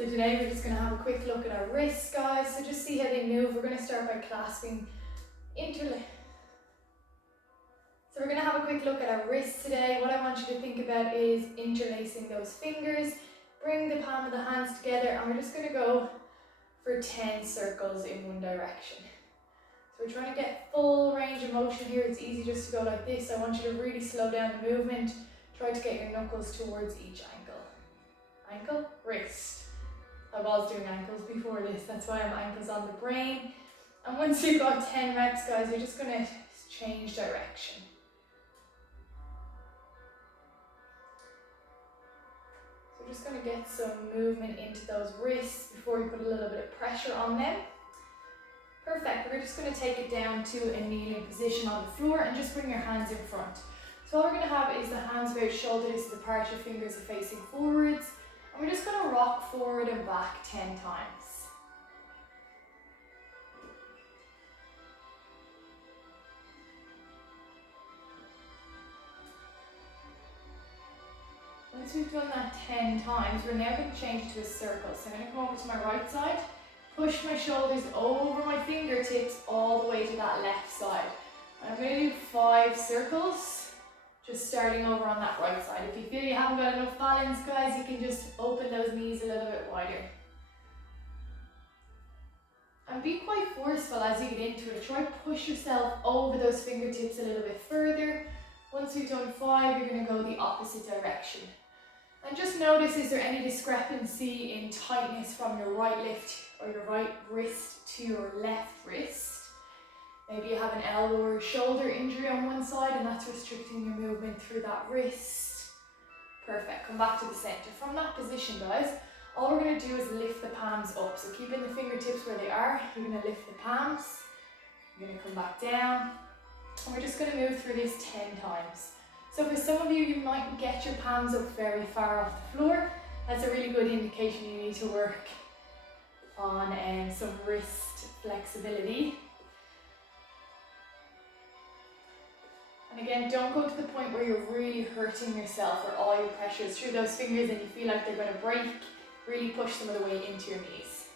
So today we're just going to have a quick look at our wrists, guys. So just see how they move. We're going to start by clasping interlace. So we're going to have a quick look at our wrists today. What I want you to think about is interlacing those fingers. Bring the palm of the hands together and we're just going to go for 10 circles in one direction. So we're trying to get full range of motion here. It's easy just to go like this. I want you to really slow down the movement. Try to get your knuckles towards each ankle. Ankle, wrist. I was doing ankles before this, that's why I'm ankles on the brain. And once you've got 10 reps, guys, you're just going to change direction. So we're just going to get some movement into those wrists before we put a little bit of pressure on them. Perfect, we're just going to take it down to a kneeling position on the floor and just bring your hands in front. So all we're going to have is the hands about shoulder distance apart, your fingers are facing forwards. And we're just going to rock forward and back 10 times. Once we've done that 10 times, we're now going to change it to a circle. So I'm going to come over to my right side, push my shoulders over my fingertips all the way to that left side. And I'm going to do 5 circles. Just starting over on that right side. If you feel you haven't got enough balance, guys, you can just open those knees a little bit wider. And be quite forceful as you get into it. Try to push yourself over those fingertips a little bit further. Once we've done 5, you're going to go the opposite direction. And just notice, is there any discrepancy in tightness from your right lift or your right wrist to your left wrist? Maybe you have an elbow or shoulder injury on one side and that's restricting your movement through that wrist. Perfect, come back to the center. From that position, guys, all we're going to do is lift the palms up. So keeping the fingertips where they are, you're going to lift the palms. You're going to come back down. And we're just going to move through this 10 times. So for some of you, you mightn't get your palms up very far off the floor. That's a really good indication you need to work on some wrist flexibility. And again, don't go to the point where you're really hurting yourself or all your pressure is through those fingers and you feel like they're going to break. Really push some of the weight into your knees.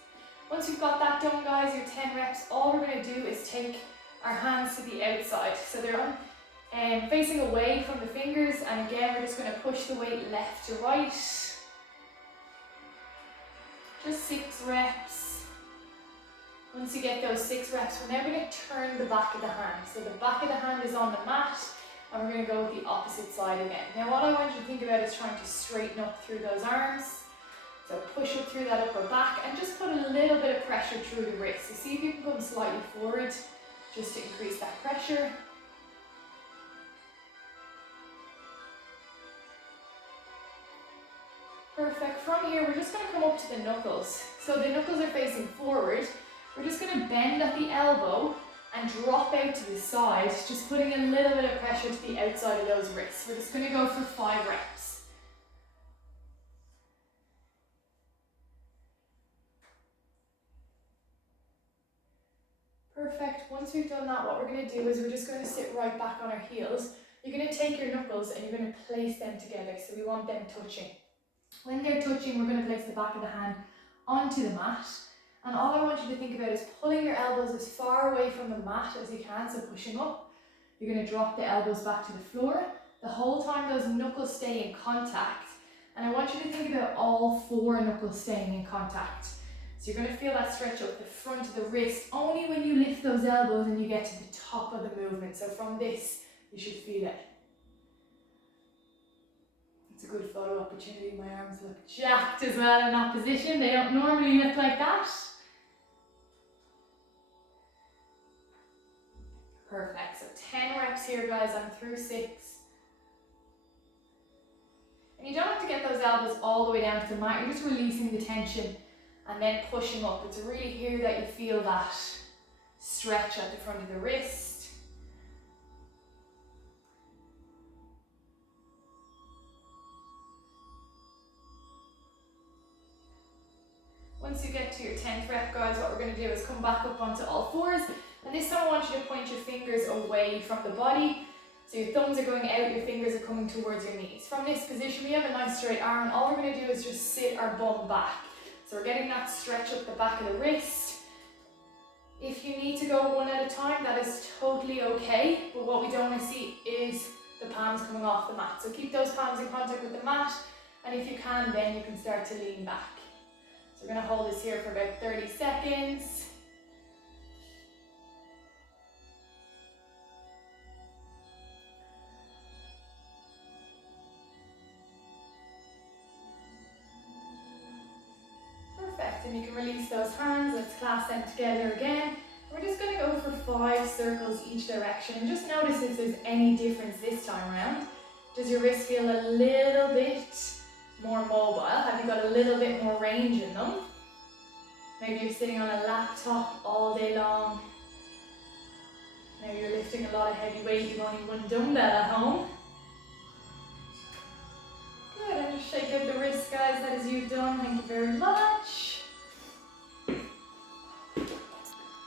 Once you've got that done, guys, your 10 reps, all we're going to do is take our hands to the outside. So they're on, facing away from the fingers, and again, we're just going to push the weight left to right. Just 6 reps. Once you get those 6 reps, we're now going to turn the back of the hand. So the back of the hand is on the mat, and we're going to go with the opposite side again. Now what I want you to think about is trying to straighten up through those arms. So push up through that upper back, and just put a little bit of pressure through the wrist. So see if you can come slightly forward, just to increase that pressure. Perfect. From here, we're just going to come up to the knuckles. So the knuckles are facing forward. We're just going to bend at the elbow and drop out to the side, just putting a little bit of pressure to the outside of those wrists. We're just going to go for 5 reps. Perfect. Once we've done that, what we're going to do is we're just going to sit right back on our heels. You're going to take your knuckles and you're going to place them together. So we want them touching. When they're touching, we're going to place the back of the hand onto the mat. And all I want you to think about is pulling your elbows as far away from the mat as you can, so pushing up. You're going to drop the elbows back to the floor. The whole time those knuckles stay in contact. And I want you to think about all 4 knuckles staying in contact. So you're going to feel that stretch up the front of the wrist only when you lift those elbows and you get to the top of the movement. So from this, you should feel it. It's a good photo opportunity. My arms look jacked as well in that position. They don't normally look like that. Perfect. So 10 reps here, guys. I'm through 6. And you don't have to get those elbows all the way down to the mat. You're just releasing the tension and then pushing up. It's really here that you feel that stretch at the front of the wrist. Once you get to your 10th rep, guys, what we're going to do is come back up onto all 4s. And this time I want you to point your fingers away from the body. So your thumbs are going out, your fingers are coming towards your knees. From this position, we have a nice straight arm, and all we're going to do is just sit our bum back. So So we're getting that stretch up the back of the wrist. If you need to go one at a time, that is totally okay, but what we don't want to see is the palms coming off the mat. So keep those palms in contact with the mat, and if you can, then you can start to lean back. So we're going to hold this here for about 30 seconds. Perfect, and you can release those hands. Let's clasp them together again. We're just going to go for 5 circles each direction. And just notice if there's any difference this time around. Does your wrist feel a little bit more mobile? Have you got a little bit more range in them? Maybe you're sitting on a laptop all day long. Maybe you're lifting a lot of heavy weight. You've only one dumbbell at home. Good, and just shake out the wrist, guys. That is you done. Thank you very much.